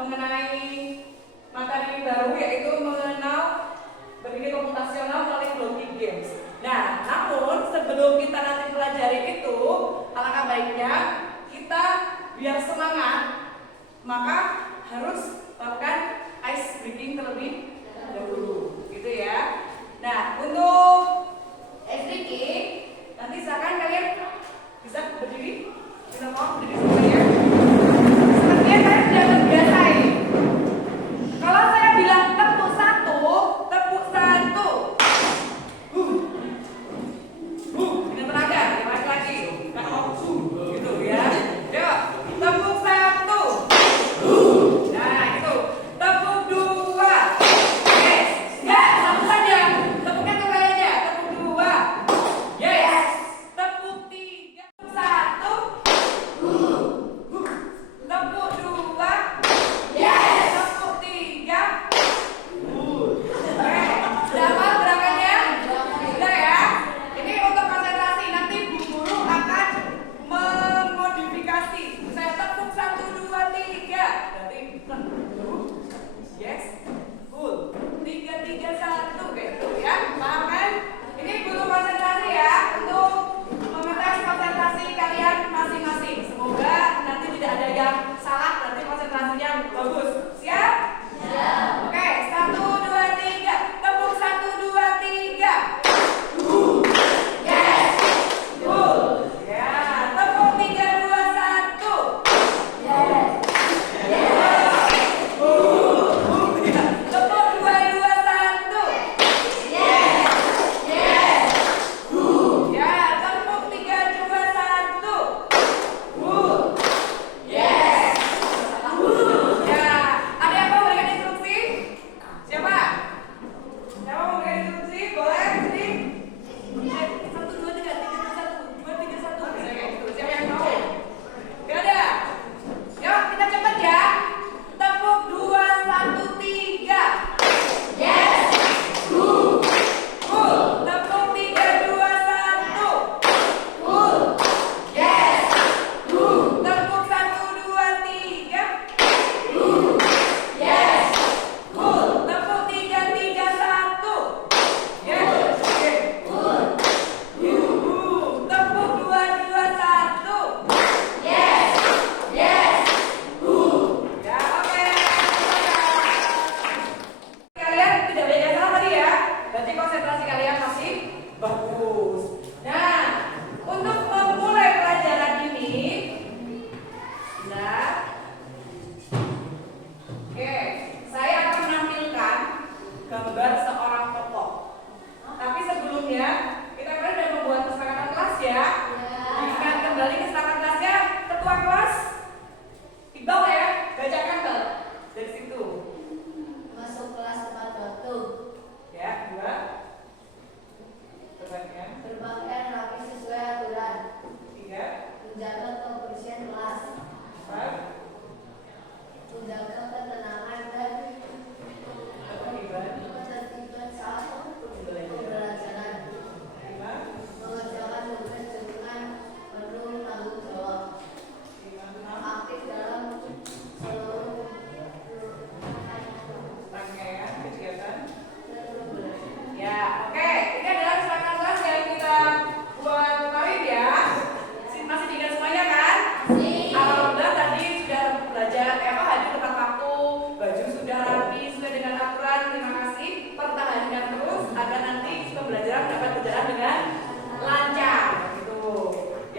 Mengenai materi baru yaitu mengenal berpikir komputasional melalui blogging games. Nah, namun sebelum kita nanti pelajari itu, alangkah baiknya kita biar semangat, maka harus lakukan ice breaking terlebih dahulu, gitu ya. Nah, untuk ice breaking nanti silakan kalian bisa berdiri, minta maaf berdiri semuanya. Sepertinya kalian sudah terbiasa ini. Kalau saya bilang tepuk satu, dengan tenaga, lagi, nggak mau gitu ya. Yuk, tepuk satu. Nah, itu. Tepuk dua. Yes. Ya, satu saja. Tepuknya tuh kayaknya. Tepuk dua. Yes. Tepuk tiga. Satu.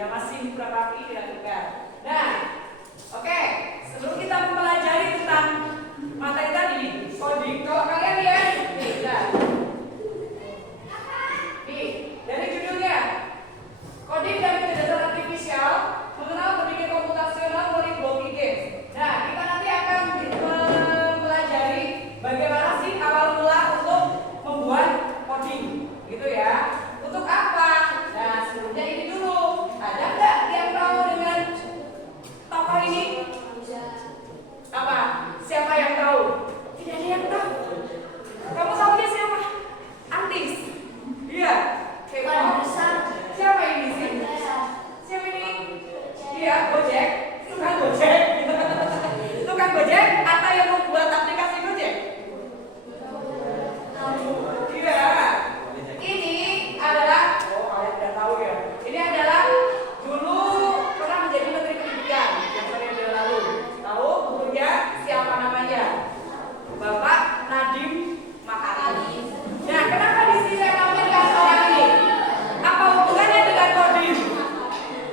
ya masih kurang rapi dilakukan. Nah, oke, sebelum kita mempelajari tentang materi tadi, coding, kalau kalian lihat, nih, dari judulnya, coding dan kecerdasan artifisial mengenal berpikir komputasional melalui blocking games. Nah, kita nanti akan mempelajari bagaimana sih awal mula untuk membuat coding, gitu ya. Untuk apa? Nah, sebelumnya ini dulu. Ada nggak yang tahu dengan tokoh ini? Apa? Siapa yang tahu? Tidak ada yang tahu. Kamu tahu dia siapa? Artis. Iya. Siapa ini sih? Siapa ini? Iya, Gojek. Tukang Gojek. Tukang Gojek atau yang membuat aplikasi Gojek? Iya. Ini adalah, oh kalian tidak tahu ya. Ini adalah dulu pernah menjadi Menteri Pendidikan yang periode lalu. Tahu tentunya siapa namanya? Bapak Nadiem Makarim. Nah, kenapa di sini saya tampilkan orang ini? Apa hubungannya dengan coding?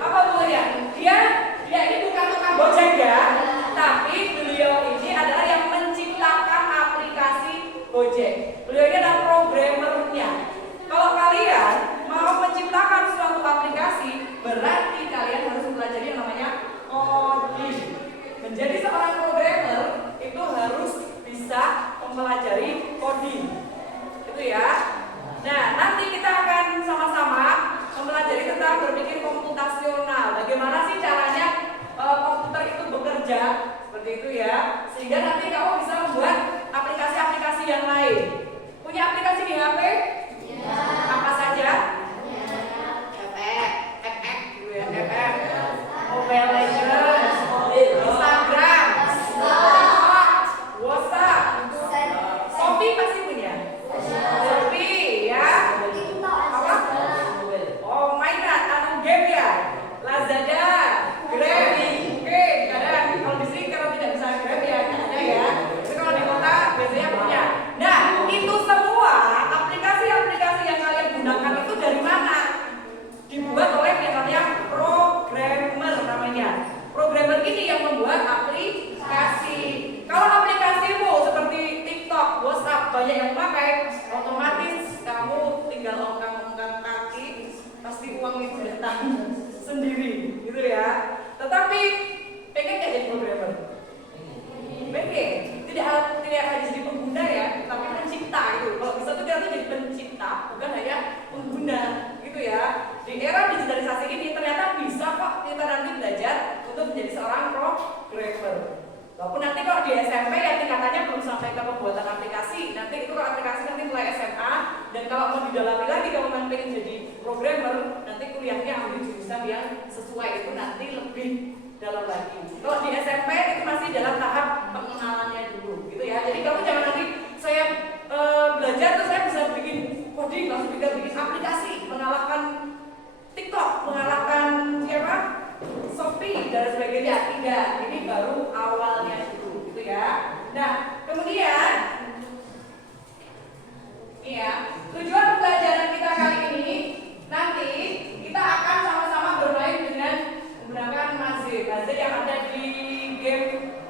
Apa hubungannya? Dia ini bukan tukang Gojek ya, tapi beliau ini adalah yang menciptakan aplikasi Gojek. Beliau ini adalah programmernya. Kalau kalian mau menciptakan suatu aplikasi, berarti kalian harus mempelajari yang namanya coding. Menjadi seorang programmer itu harus bisa mempelajari coding. Itu ya. Nah, nanti kita akan sama-sama mempelajari tentang berpikir komputasional. Bagaimana sih caranya komputer itu bekerja seperti itu ya. Sehingga nanti kamu bisa membuat aplikasi-aplikasi yang lain. Punya aplikasi di HP? Apa saja? Mobile Legends, Instagram, WhatsApp, Shopee pasti punya. Shopee ya. Apa? Oh, mainan, game ya. Lazada, Grab, oke, kadang kalau di sini kalau tidak bisa Grab ya, ada ya. Tapi kalau di kota biasanya punya. Nah, itu semua aplikasi-aplikasi yang kalian gunakan itu dari mana? Dibuat oleh yang namanya programmer namanya. Programmer ini yang membuat aplikasi. Kalau aplikasimu seperti TikTok, WhatsApp banyak yang pakai, otomatis kamu tinggal ongkang-ongkang kaki, pasti uang itu datang sendiri, gitu ya. Tetapi pengen nggak jadi programmer? Pengen. Tidak hanya jadi pengguna ya, tapi pencipta itu. Kalau bisa tuh dia tuh jadi pencipta, bukan hanya pengguna, gitu ya. Di era digitalisasi ini ternyata bisa kok kita nanti belajar untuk menjadi seorang programmer. Walaupun nanti kalau di SMP ya tingkatannya belum sampai ke pembuatan aplikasi. Nanti itu kalau aplikasi nanti mulai SMA, dan kalau mau didalami lagi kalau memang pengen jadi programmer, nanti kuliahnya ambil jurusan yang sesuai itu nanti lebih dalam lagi. Kalau di SMP itu masih dalam tahap pengenalannya dulu, gitu ya. Jadi kamu jangan nanti saya belajar terus saya bisa bikin coding, langsung bikin aplikasi, mengalahkan TikTok, mengalahkan siapa? Shopee dan sebagainya. Tidak, ini baru awalnya dulu, gitu ya. Nah, kemudian ini ya, tujuan pembelajaran kita kali ini nanti kita akan sama-sama bermain dengan menggunakan Mazir yang ada di game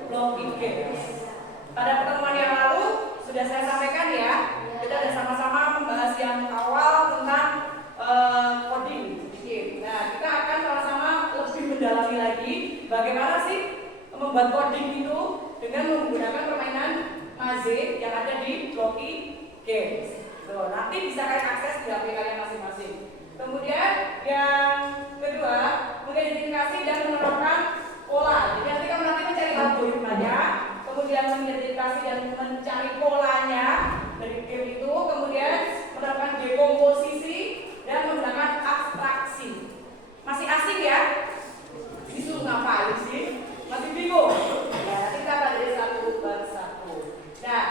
blocking games. Pada pertemuan yang lalu sudah saya sampaikan ya, kita sudah sama-sama membahas yang awal tentang coding. Nah, kita akan sama-sama lebih mendalami lagi bagaimana sih membuat coding itu dengan menggunakan permainan Mazir yang ada di blocking games. Nanti bisa kalian akses di HP kalian masing-masing. Kemudian yang kedua, mengidentifikasi dan menerapkan pola. Jadi nanti kamu nanti mencari algoritmanya, kemudian mengidentifikasi dan mencari polanya dari game itu, kemudian menerapkan dekomposisi dan menggunakan abstraksi. Masih asing ya? Disuruh ngapain sih? Masih bingung? Ya, nanti kita pelajari satu persatu. Nah,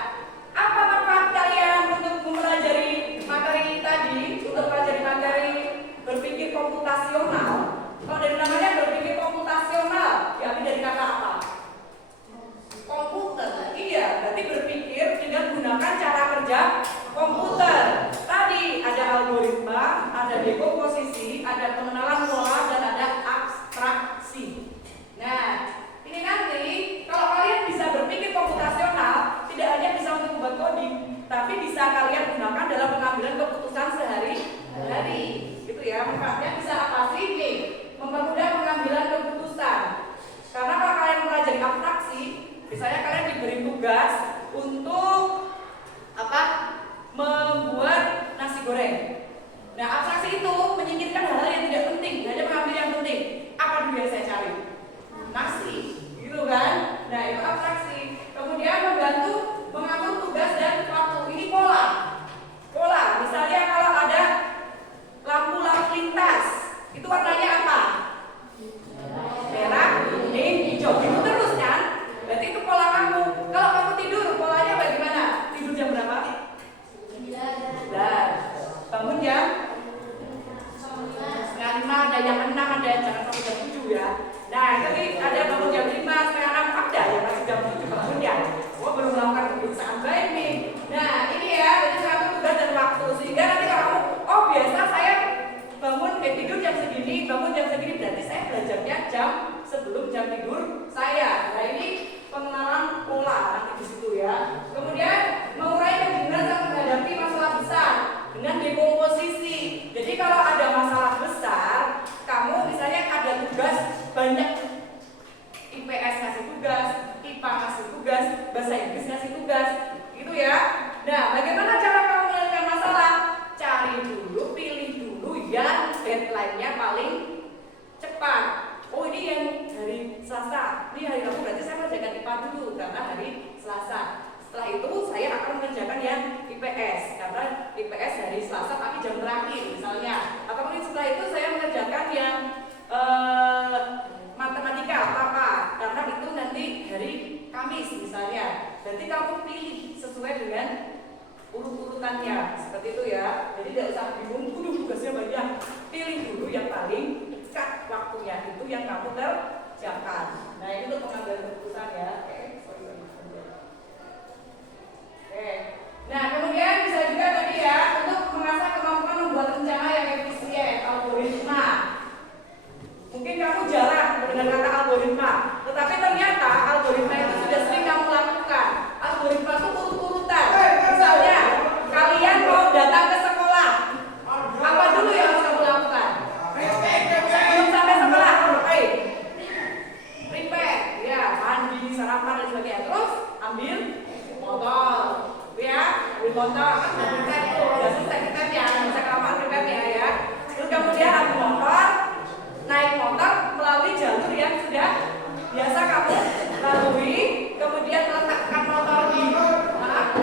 apa manfaat kalian untuk mempelajari materi tadi, untuk mempelajari materi berpikir komputasional? 6 ada, jangan sampai jam 7 ya. Nah, jadi ada bangun jam 5, setengah 6 ada ya, masih jam 7 bangun ya. Oh, belum melakukan kebiasaan baik nih. Nah, ini ya, jadi satu tugas dan waktu. Sehingga nanti kalau kamu, oh biasa saya bangun tidur jam segini, bangun jam segini, berarti saya belajarnya jam sebelum jam tidur saya. Nah, ini pengenalan pola nanti di situ ya. Kemudian mengurai kebingungan saat menghadapi masalah besar dengan dekomposisi. Jadi kalau ada masalah besar, kamu misalnya ada tugas banyak, IPS ngasih tugas, IPA ngasih tugas, bahasa Inggris ngasih tugas, gitu ya. Nah, bagaimana cara kamu menyelesaikan masalah? Cari dulu, pilih dulu yang deadline-nya paling cepat. Oh, ini yang hari Selasa, ini hari Rabu, berarti saya mengerjakan IPA dulu karena hari Selasa. Setelah itu saya akan mengerjakan yang IPS karena IPS hari Selasa tapi jam terakhir misalnya. Atau mungkin setelah itu saya mengerjakan yang matematika apa karena itu nanti hari Kamis misalnya. Jadi kamu pilih sesuai dengan urut-urutannya seperti itu ya. Jadi tidak usah bingung, tugasnya banyak. Pilih dulu yang paling dekat waktunya, itu yang kamu kerjakan. Nah, ini untuk pengambilan keputusan ya. Oke. Nah, kemudian bisa juga tadi ya untuk mengasah kemampuan membuat rencana yang efisien, algoritma. Mungkin kamu jarang mendengar kata algoritma, tetapi ternyata algoritma itu sudah sering kamu lakukan. Algoritma itu urut-urutan. Misalnya, kalian mau datang ke sekolah, apa dulu yang harus kamu lakukan? Sebelum sampai sekolah, baik. Prepare, ya, mandi, sarapan dan sebagainya. Terus ambil motor, ya, ambil motor, prepare tuh, udah selesai prepare-nya, bisa kelamaan prepare-nya ya. Terus kemudian ambil motor, naik motor melalui jalur yang sudah biasa kamu lalui, kemudian meletakkan motor di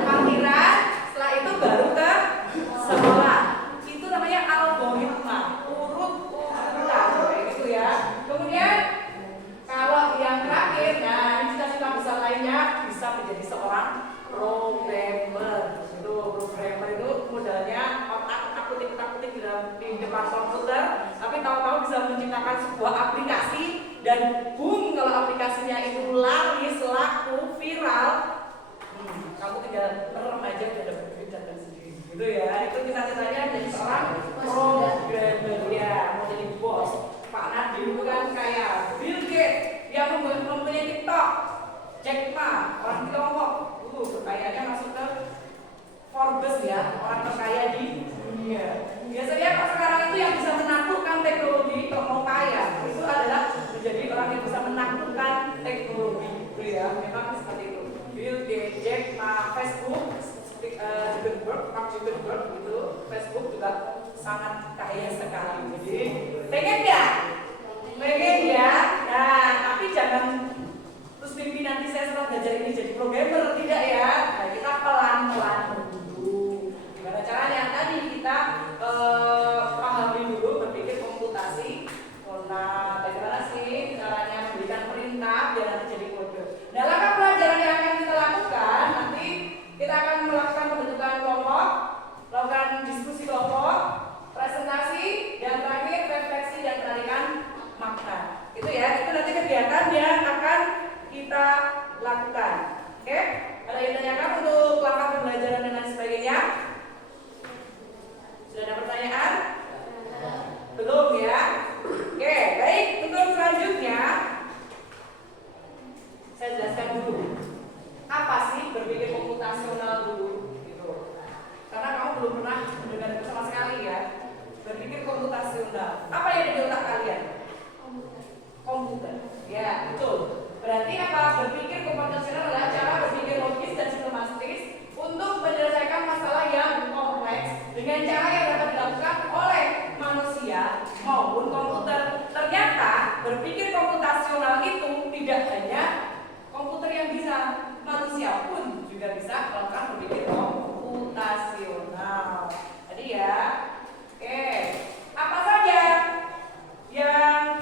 parkiran, setelah itu baru ke sekolah. Itu namanya algoritma, urut-urutan, kayak gitu ya. Kemudian kalau yang terakhir, nah ini cita-cita besar lainnya bisa menjadi seorang programmer. Itu programmer itu modalnya otak-atik di depan komputer, tapi tahu-tahu bisa menciptakan sebuah aplikasi dan boom kalau aplikasinya itu laris, laku, viral. Kamu tinggal merem aja udah dapat duit dan sendiri, gitu ya. Itu cita-citanya menjadi seorang programmer ya, mau jadi bos. Pak Nadiem kan kayak Bill Gates yang mempunyai TikTok, Jack Ma orang Tiongkok, kekayaannya masuk ke Forbes ya, orang terkaya di dunia. Biasanya sekarang itu yang bisa menaklukkan teknologi kalau mau kaya itu adalah menjadi orang yang bisa menaklukkan teknologi, gitu ya. Memang seperti itu. Bill Gates, Jack Ma, Facebook, Mark Zuckerberg itu, Facebook juga sangat kaya sekali. Jadi pengen ya? Pengen ya? Nah, tapi jangan terus mimpi nanti saya setelah belajar ini jadi programmer, tidak ya? Nah, kita pelan-pelan dulu. Gimana caranya? Tadi kita pahami dulu berpikir komputasi. Nah, bagaimana sih caranya memberikan perintah biar nanti jadi kode. Nah, langkah pelajaran yang akan kita lakukan nanti kita akan melakukan pembentukan kelompok, melakukan diskusi kelompok, presentasi, dan terakhir refleksi dan penarikan makna. Itu ya, itu nanti kegiatan yang akan kita lakukan. Oke? Ada yang ditanyakan untuk langkah pembelajaran dan lain sebagainya? Sudah ada pertanyaan? Belum ya? Oke, baik. Untuk selanjutnya saya jelaskan dulu. Apa sih berpikir komputasional dulu? Gitu. Karena kamu belum pernah mendengar itu sama sekali ya. Berpikir komputasional. Apa yang ada di otak kalian? Komputer. Ya, betul. Berarti apa? Berpikir komputasional adalah cara berpikir logis dan sistematis untuk menyelesaikan masalah yang kompleks dengan cara yang dapat dilakukan oleh manusia maupun komputer. Ternyata berpikir komputasional itu tidak hanya komputer yang bisa, manusia pun juga bisa melakukan berpikir komputasional. Tadi ya. Oke. Apa saja yang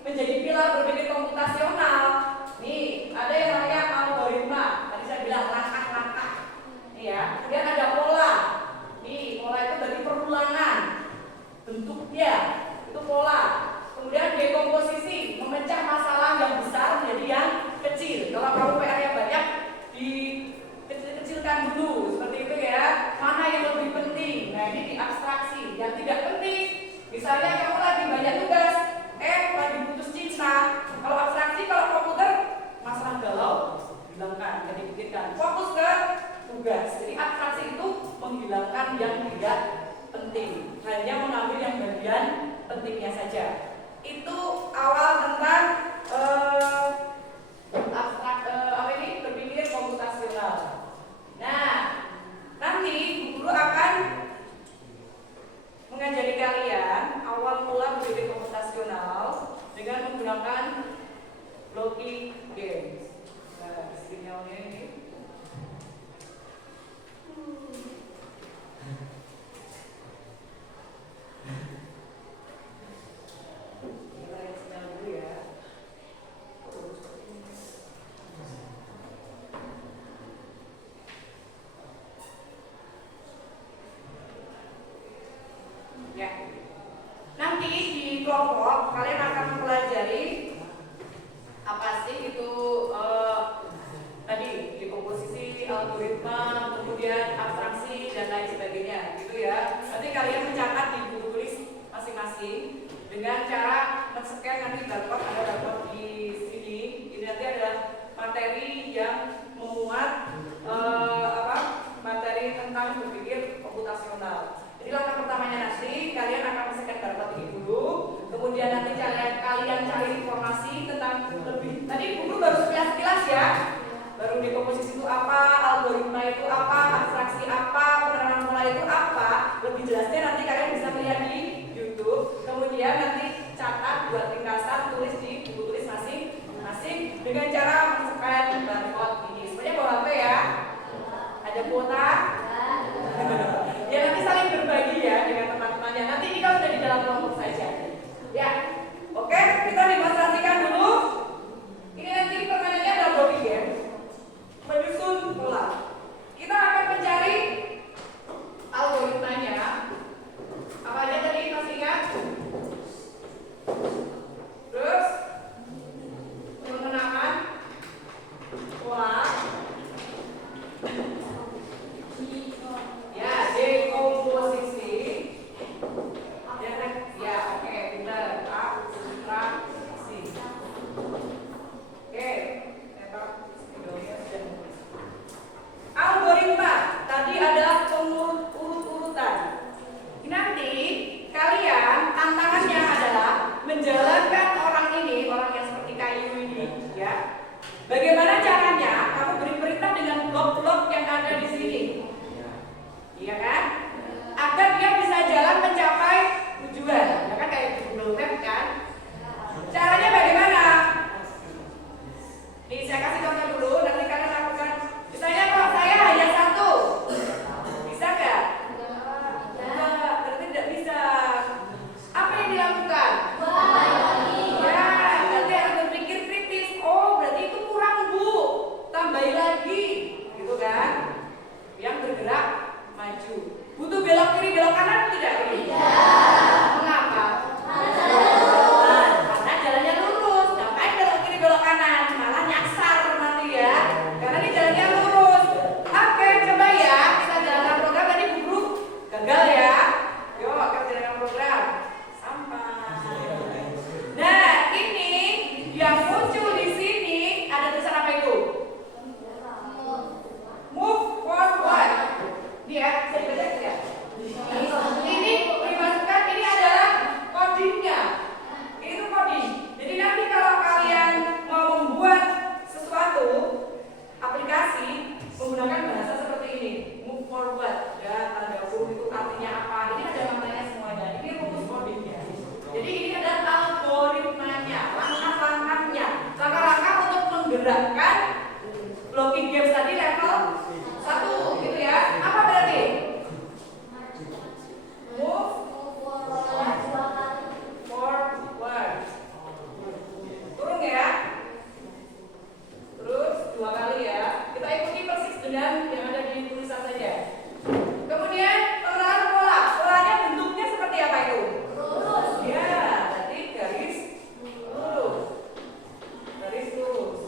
menjadi pilar berpikir komputasional? Nih, ada yang namanya algoritma. Tadi saya bilang langkah-langkah. Nih ya. Kemudian ada pola. Nih, pola itu dari perulangan bentuknya. Itu blocking games. Nah, sinyalnya ini. Kita lihat sinyal dulu ya. Ya. Nanti di kelompok kalian akan mempelajari apa sih itu tadi di komposisi, algoritma, kemudian abstraksi dan lain sebagainya, gitu ya. Nanti kalian mencatat di buku tulis masing-masing dengan cara men-scan nanti barcode, ada barcode di sini. Ini nanti adalah materi yang memuat materi tentang berpikir komputasional. Jadi langkah pertamanya nanti kalian akan men-scan barcode ini dulu, kemudian nanti kalian cari informasi tentang lebih. Tadi buku baru sekilas-sekilas ya. Baru di komposisi itu apa, algoritma itu apa, abstraksi apa, penerapan pola itu apa. Lebih jelasnya nanti kalian bisa melihat di YouTube. Kemudian nanti catat, buat ringkasan, tulis di buku tulis masing-masing dengan cara men-scan barcode ini. Semuanya bawa HP ya. Ada kuota? Ya nanti saling berbagi ya dengan teman-temannya. Nanti ini kalau sudah di dalam kelompok saja. Ya, oke, kita demonstrasikan dulu. Ini nanti permainannya adalah blocking game, menyusun pola. Kita akan mencari algoritmanya. Apa aja tadi masih ingat? Terus mengenalkan pola. Ya, dekomposisi. Ya, oke, benar. Abstraksi. Oke, videonya sudah. Algoritma tadi adalah urut-urutan. Nanti kalian tantangannya adalah menjalankan orang yang seperti kayu ini, ya. Bagaimana caranya? Kamu beri perintah dengan blok-blok yang ada di sini. Iya kan? Agar dia bisa jalan mencapai tujuan. Ya kan kayak di Google Map kan? Caranya bagaimana? Nih saya kasih contoh dulu, nanti kalian lakukan. Misalnya kalau saya hanya satu, bisa nggak? Enggak, berarti tidak bisa. Apa yang dilakukan? Ya, nanti harus berpikir kritis. Oh, berarti itu kurang bu, tambahin lagi, gitu kan? Yang bergerak maju. Butuh belok kiri, belok kanan tidak? Tidak. Mengapa? Karena jalannya lurus. Ngapain belok kiri, belok kanan? Malah nyasar nanti ya. Karena ini jalannya lurus. Oke, coba ya kita jalankan program. Tadi Bu Guru gagal ya. Yuk, kita jalankan program. Sampai. Nah, ini yang muncul di sini ada tulisan apa itu? Move forward. Ini ya, bisa dibaca ya. Ini dimasukkan, ini adalah codingnya. Itu coding. Jadi nanti kalau kalian mau membuat sesuatu aplikasi menggunakan bahasa seperti ini, move forward, ya tanda kurung itu artinya apa? Ini ada namanya semuanya. Ini rumus codingnya. Jadi ini adalah algoritmanya, langkah-langkahnya, langkah-langkah untuk menggerakkan blocking games tadi level 1 gitu ya. Apa berarti? Move forward. Turun ya. Terus 2 kali ya. Kita ikuti persis dengan yang ada di tulisan saja. Kemudian pengenalan pola. Polanya bentuknya seperti apa itu? Lurus. Ya, tadi garis lurus. Garis lurus.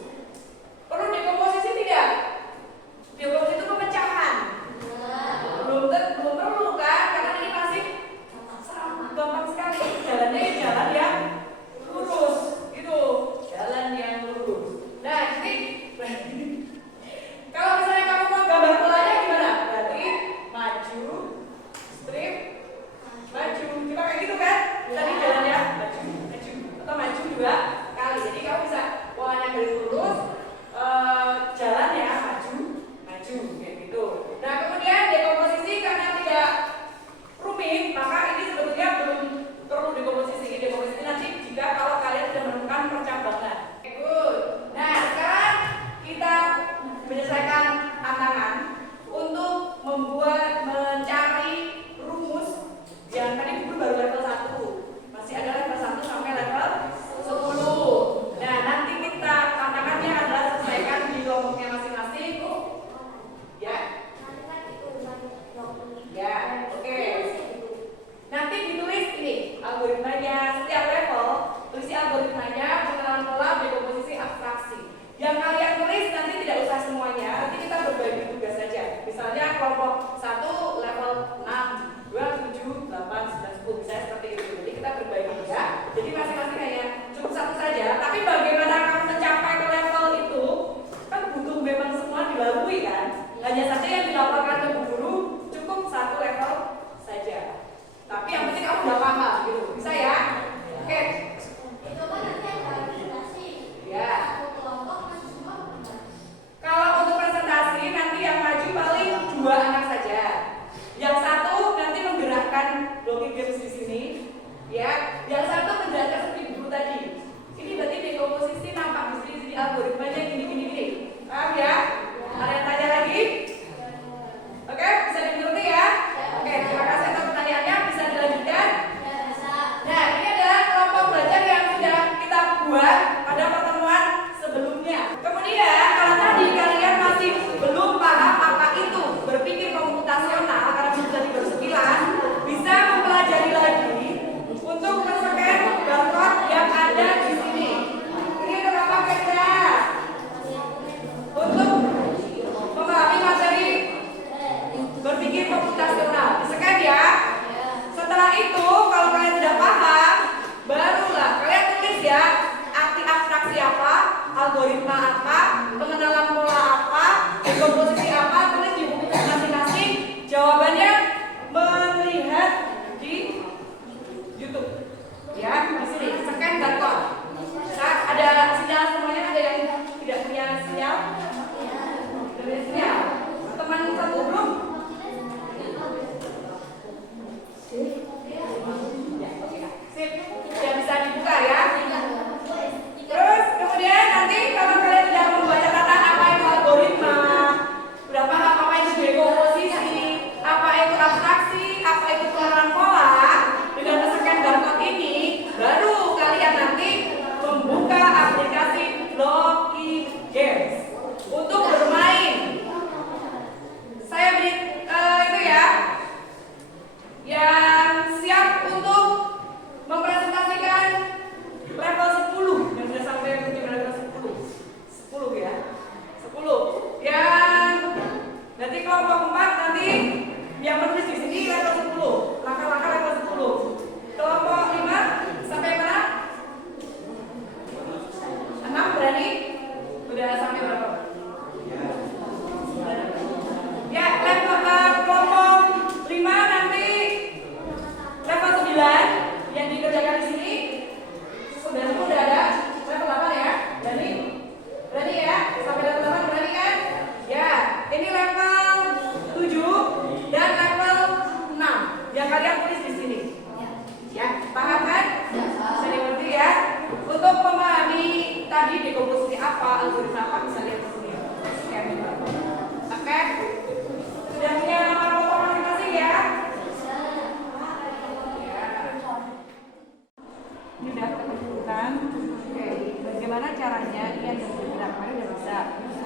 Oke, bagaimana caranya Ian bergerak? Kemarin udah bisa.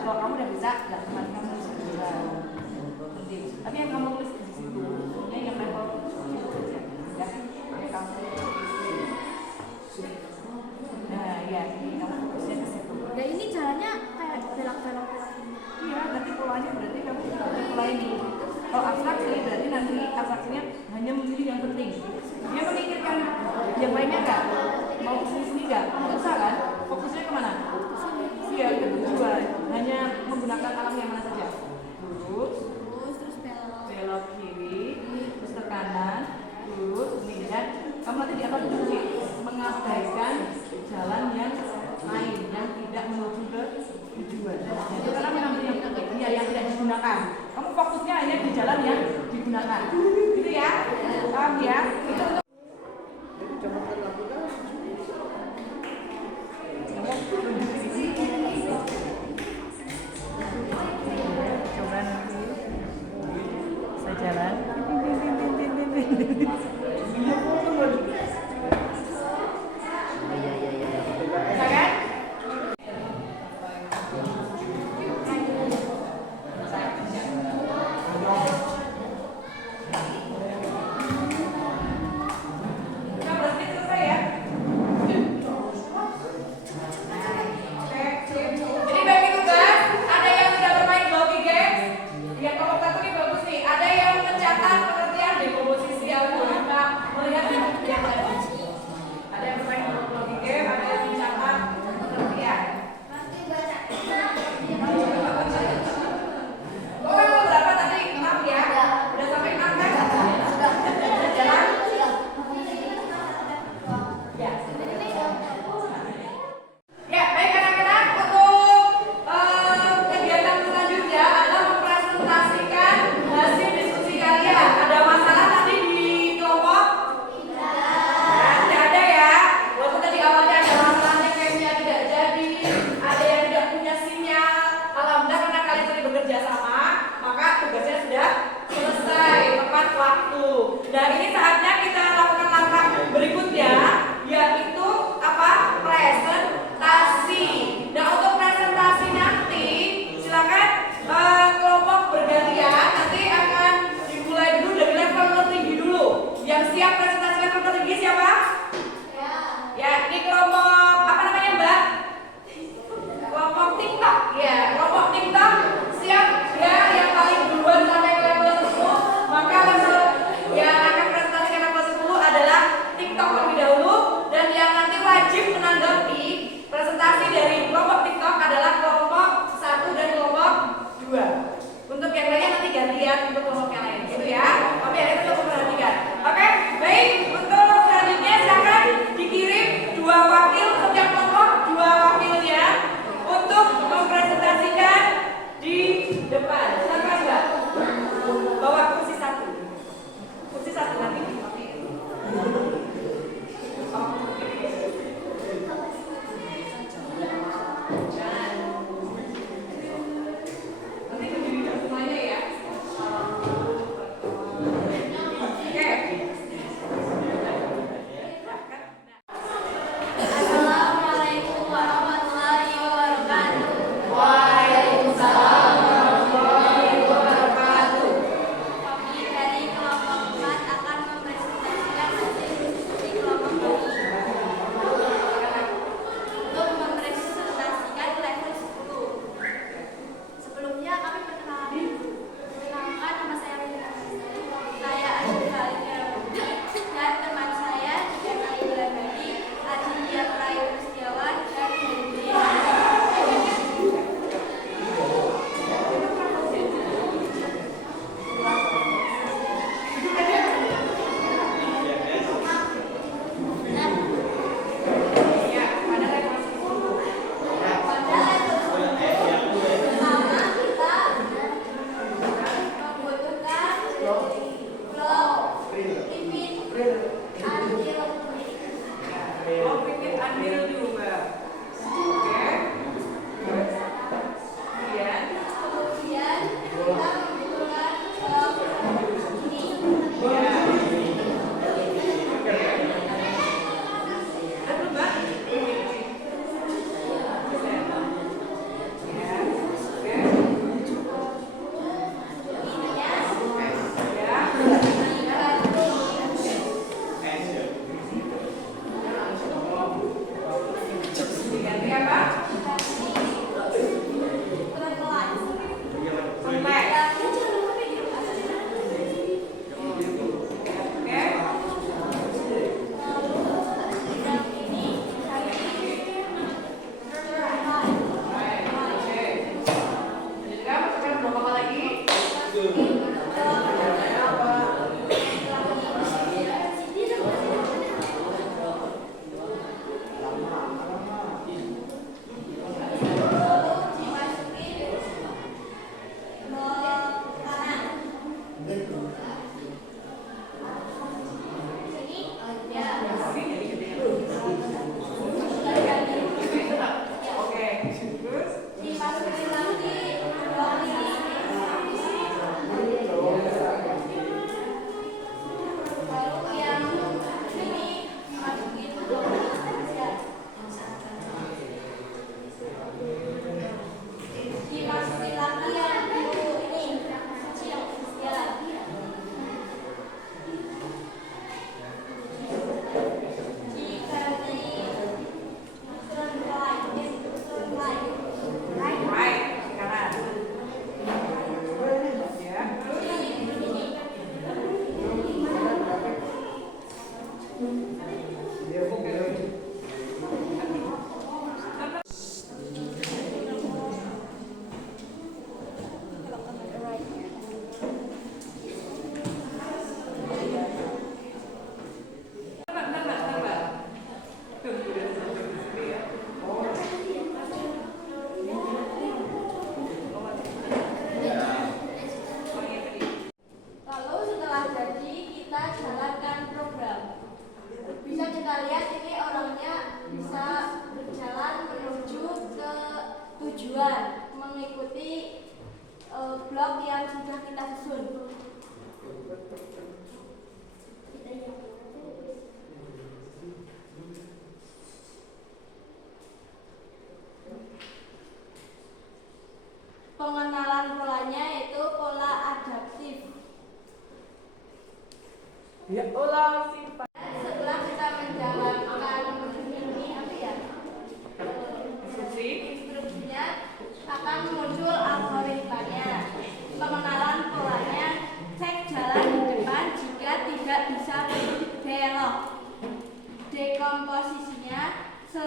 Kalau kamu udah bisa, nggak cuma kamu harus bergerak. Penting. Tapi yang kamu tulis di situ, sebenarnya yang level itu aja. Ya, pakai kamu. Nah, ya, ini kamu fokusnya ke situ. Dan ini caranya kayak belok-belok ini. Iya, nanti polanya berarti kamu pola ini. Kalau abstraksi berarti nanti abstraksinya hanya memilih yang penting. Dia memikirkan yang lainnya nggak? Mau sini nggak? Nggak usah kan? Fokusnya kemana? Iya, ke tujuan. Hanya menggunakan alam yang mana saja. Terus Belok kiri, terus ke kanan, terus nih dan kamu nanti di atas kunci mengabaikan jalan yang lain yang tidak menuju ke tujuan. Jadi karena mengambil yang yang tidak digunakan. Kamu fokusnya hanya di jalan yang digunakan. Gitu ya? Paham ya? Itu untuk coba nanti saya jalan. Bisa kan?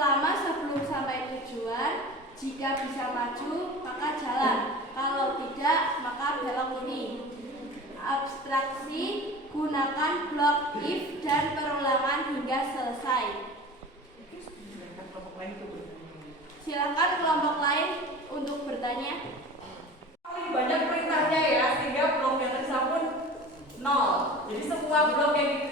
lama sebelum sampai tujuan. Jika bisa maju, maka jalan. Kalau tidak, maka belok kiri. Abstraksi, gunakan blok if dan perulangan hingga selesai. Silakan kelompok lain untuk bertanya. Paling banyak perintahnya ya, sehingga blok yang tersisa pun 0. Jadi semua blok yang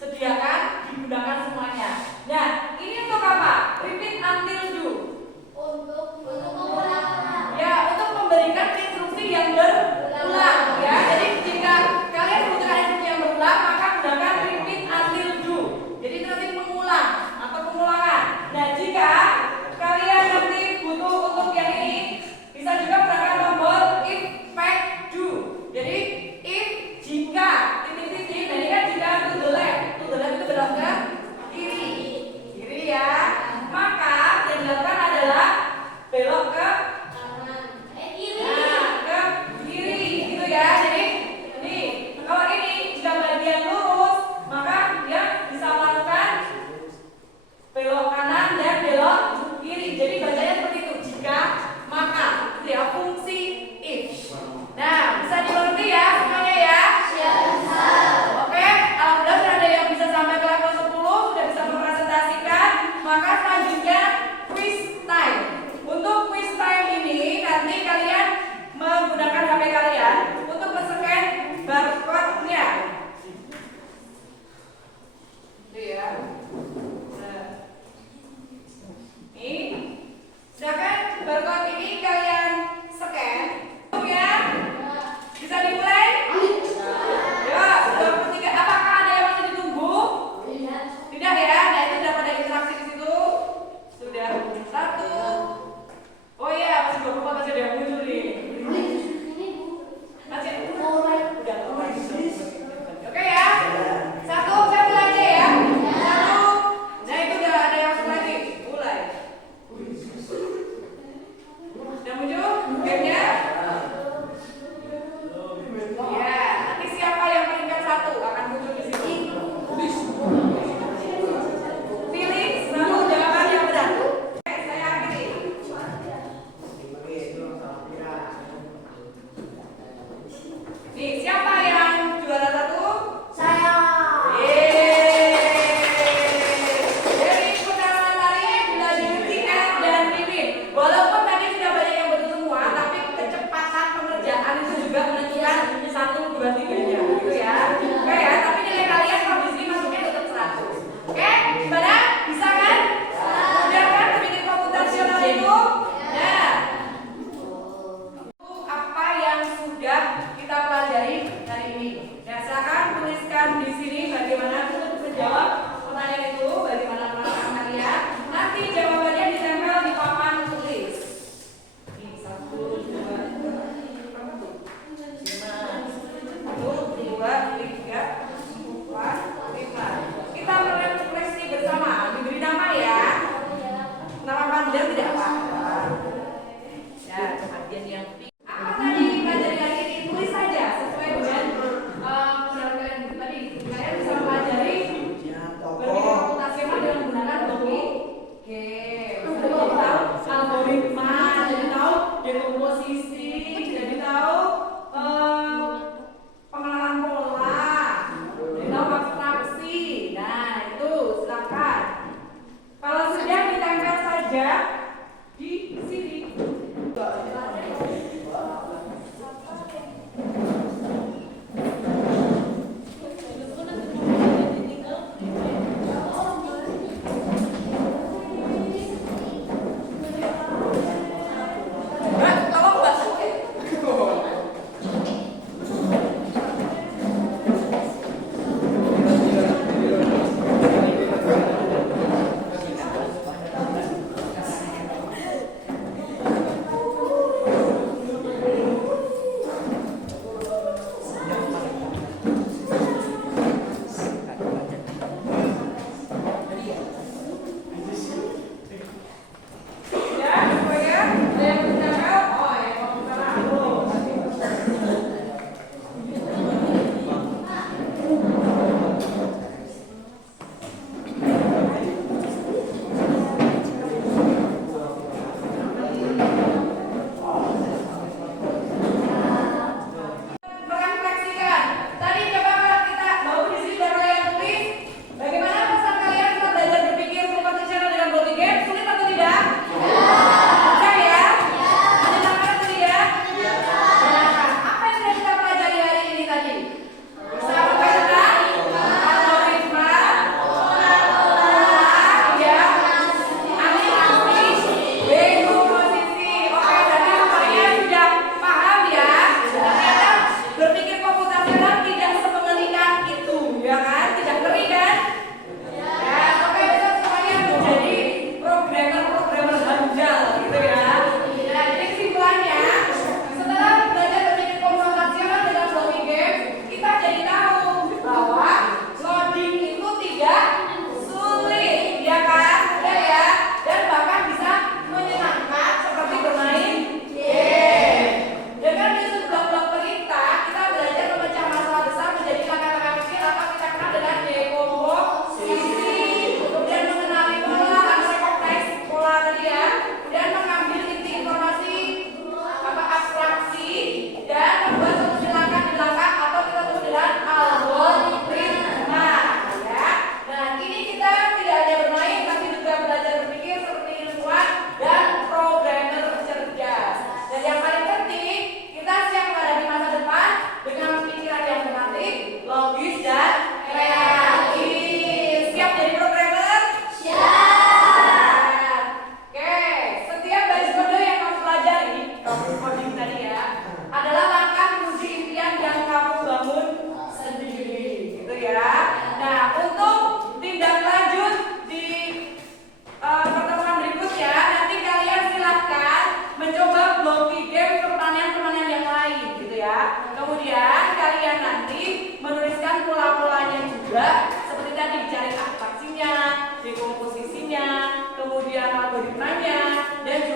sediakan digunakan semuanya. Nah, ini untuk apa? Repeat until do. Untuk mengulang. Ya, untuk memberikan instruksi yang berulang ya. Jadi jika kalian membutuhkan instruksi yang berulang, maka gunakan repeat until do. Jadi nanti mengulang atau pengulangan. Nah, jika kalian nanti butuh untuk yang ini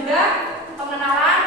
sudah pengenalan